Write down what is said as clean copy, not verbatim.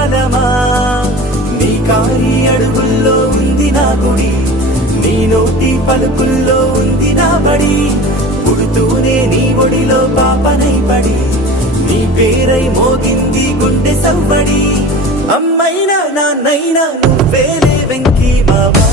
కాలమా నీ కాలి అడుగుల్లో ఉంది నా గుడి నీ నోటి పలుకుల్లో ఉంది నా బడి పుడుతూనే నీ ఒడిలో పాపనై పడి నీ పేరై మోగింది గుండె సవ్వడి అమ్మైనా నాన్నైనా నువ్వేలే వెంకీ బాబా